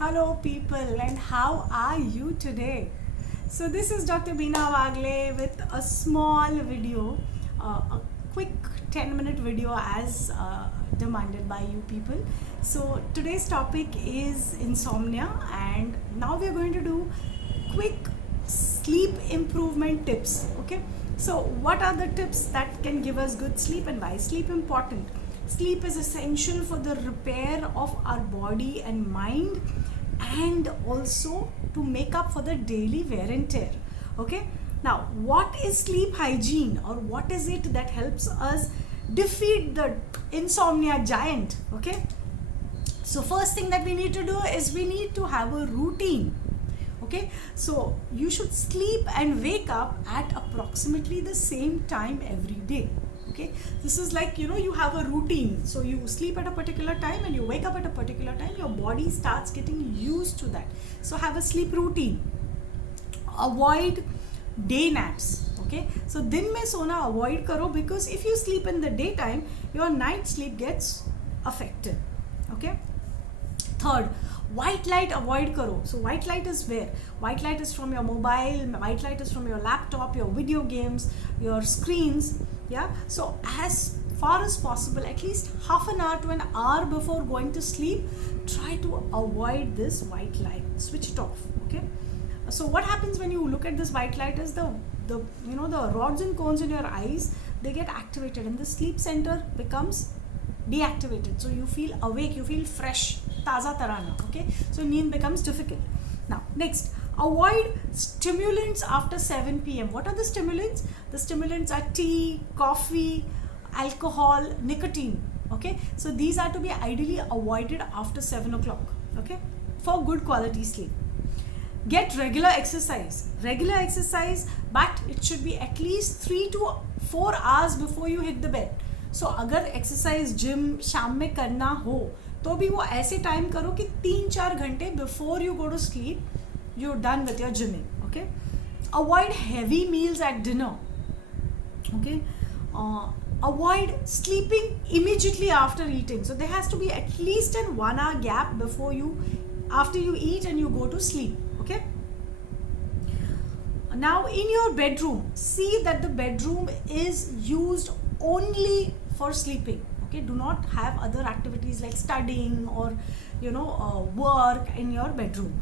Hello, people, and how are you today? So, this is Dr. Beena Wagle with a small video, a quick 10-minute video as demanded by you people. So, today's topic is insomnia, and now we are going to do quick sleep improvement tips. Okay, so what are the tips that can give us good sleep, and why is sleep important? Sleep is essential for the repair of our body and mind, and also to make up for the daily wear and tear. Okay, now what is sleep hygiene, or what is it that helps us defeat the insomnia giant? Okay, so first thing that we need to do is we need to have a routine. Okay, so you should sleep and wake up at approximately the same time every day. Okay, this is like, you have a routine. So you sleep at a particular time and you wake up at a particular time. Your body starts getting used to that. So have a sleep routine. Avoid day naps. Okay, so दिन में सोना avoid करो, because if you sleep in the daytime, your night sleep gets affected. Okay, third, white light avoid karo. So white light is where? White light is from your mobile, white light is from your laptop, your video games, your screens. Yeah, so as far as possible, at least half an hour to an hour before going to sleep, try to avoid this white light. Switch it off. Okay, so what happens when you look at this white light is the rods and cones in your eyes, they get activated and the sleep center becomes deactivated. So you feel awake, you feel fresh, taza tarana. Okay, so need becomes difficult. Now next, avoid stimulants after 7 p.m. What are the stimulants? The stimulants are tea, coffee, alcohol, nicotine. Okay, so these are to be ideally avoided after 7 o'clock. Okay, for good quality sleep. Get regular exercise, but it should be at least 3 to 4 hours before you hit the bed. सो अगर exercise gym शाम में करना हो तो भी वो ऐसे time करो कि 3-4 घंटे before you go to sleep you done with your gymming. Okay, avoid heavy meals at dinner. Okay, avoid sleeping immediately after eating. So there has to be at least an 1 hour gap after you eat and you go to sleep. Okay, now in your bedroom, see that the bedroom is used only for sleeping. Okay, do not have other activities like studying or work in your bedroom.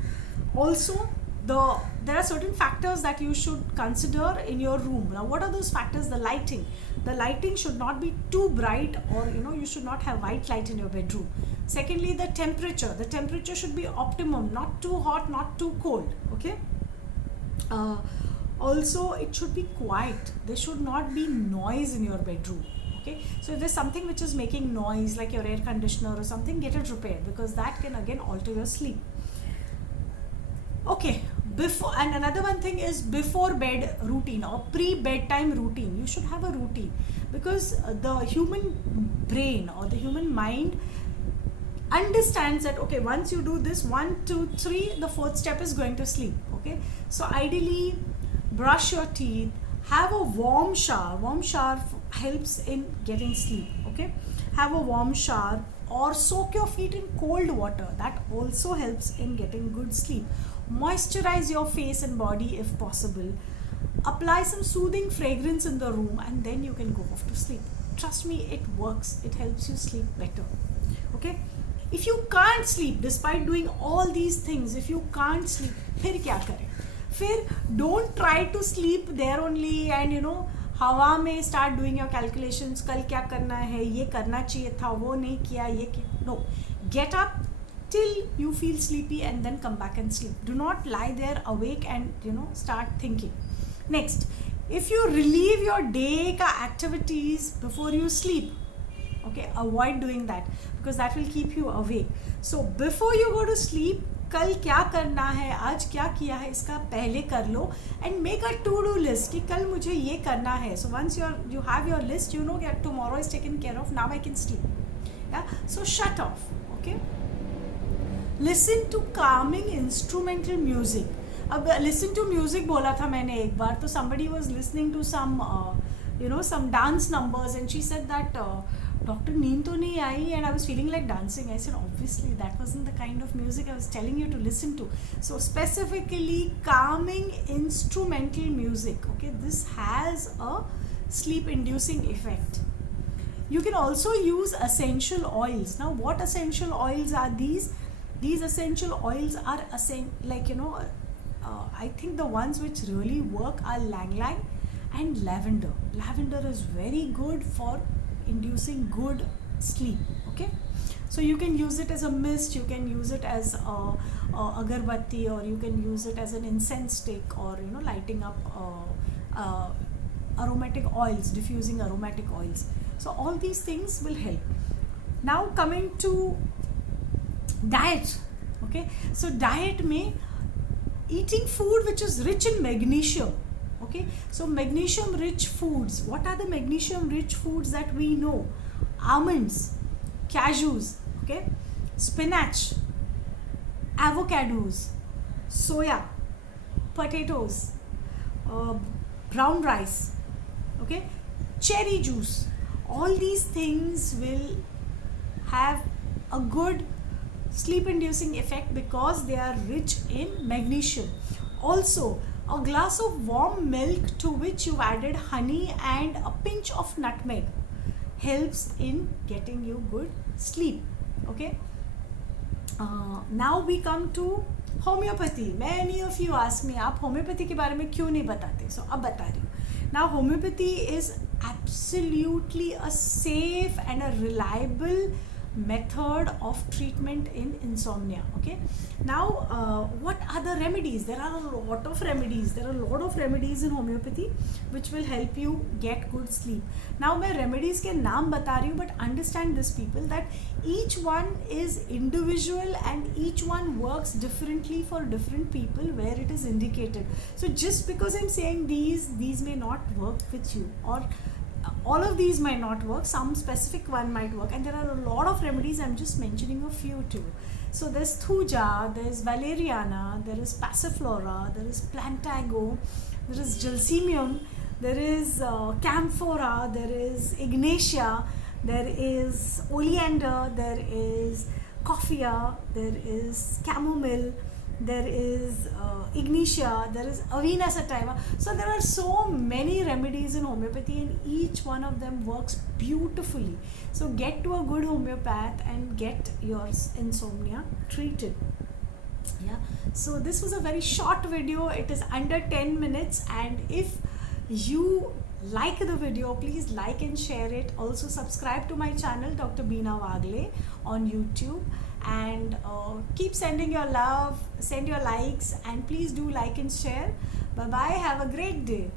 Also, there are certain factors that you should consider in your room. Now what are those factors? The lighting should not be too bright, or you should not have white light in your bedroom. Secondly, the temperature should be optimum, not too hot, not too cold. Okay, also it should be quiet. There should not be noise in your bedroom. Okay, so if there's something which is making noise like your air conditioner or something, get it repaired, because that can again alter your sleep. Okay, and another one thing is before bed routine or pre-bedtime routine. You should have a routine, because the human brain or the human mind understands that, okay, once you do this 1 2 3, the fourth step is going to sleep. Okay, so ideally brush your teeth, have a warm shower helps in getting sleep. Okay, have a warm shower or soak your feet in cold water, that also helps in getting good sleep. Moisturize your face and body if possible. Apply some soothing fragrance in the room, and then you can go off to sleep. Trust me, it works. It helps you sleep better. Okay, if you can't sleep despite doing all these things, if you can't sleep, फिर क्या करें? फिर don't try to sleep there only and हवा में start doing your calculations. कल क्या करना है, ये करना चाहिए था, वो नहीं किया, no. Get up till you feel sleepy and then come back and sleep. Do not lie there awake and start thinking. Next, if you relieve your day ka activities before you sleep, okay, avoid doing that, because that will keep you awake. So before you go to sleep, कल क्या करना है, आज क्या किया है, इसका पहले कर लो, and make a to-do list कि कल मुझे ये करना है. So once you have your list, you know that tomorrow is taken care of, now I can sleep. Yeah, so shut off. Okay, listen to calming instrumental music. अब listen to music बोला था मैंने एक बार, तो somebody was listening to some some dance numbers, and she said that doctor नींद तो नहीं आई and I was feeling like dancing. I said obviously that wasn't the kind of music I was telling you to listen to. So specifically calming instrumental music, okay, this has a sleep inducing effect. You can also use essential oils. Now what essential oils are these? These essential oils are like, you know, I think the ones which really work are lang lang and lavender. Lavender is very good for inducing good sleep, okay. So you can use it as a mist, you can use it as a agarbatti, or you can use it as an incense stick, or you know, lighting up aromatic oils, diffusing aromatic oils. So all these things will help. Now coming to diet, okay. So diet mein eating food which is rich in magnesium, okay. So magnesium rich foods, what are the magnesium rich foods that we know? Almonds, cashews, okay, spinach, avocados, soya, potatoes, brown rice, okay, cherry juice. All these things will have a good sleep inducing effect because they are rich in magnesium. Also, a glass of warm milk to which you added honey and a pinch of nutmeg helps in getting you good sleep, okay. Now we come to homeopathy. Many of you ask me, आप homeopathy के बारे में क्यों नहीं बताते? So अब बता रही हूँ. Now homeopathy is absolutely a safe and a reliable method of treatment in insomnia, okay. Now what are the remedies? There are a lot of remedies. There are a lot of remedies in homeopathy which will help you get good sleep. Now मैं remedies के नाम बता रही हूँ, but understand this people, that each one is individual and each one works differently for different people where it is indicated. So just because I'm saying these may not work with you, or all of these might not work, some specific one might work, and there are a lot of remedies. I'm just mentioning a few too. So there's thuja, there's valeriana, there is passiflora, there is plantago, there is gelsemium, there is camphora, there is ignatia, there is oleander, there is coffea, there is chamomile, there is ignatia, there is avena sativa. So there are so many remedies in homeopathy and each one of them works beautifully. So get to a good homeopath and get your insomnia treated. Yeah, so this was a very short video. It is under 10 minutes, and if you like the video, please like and share it. Also subscribe to my channel Dr. Beena Wagle on YouTube, and keep sending your love, send your likes, and please do like and share. Bye bye, have a great day.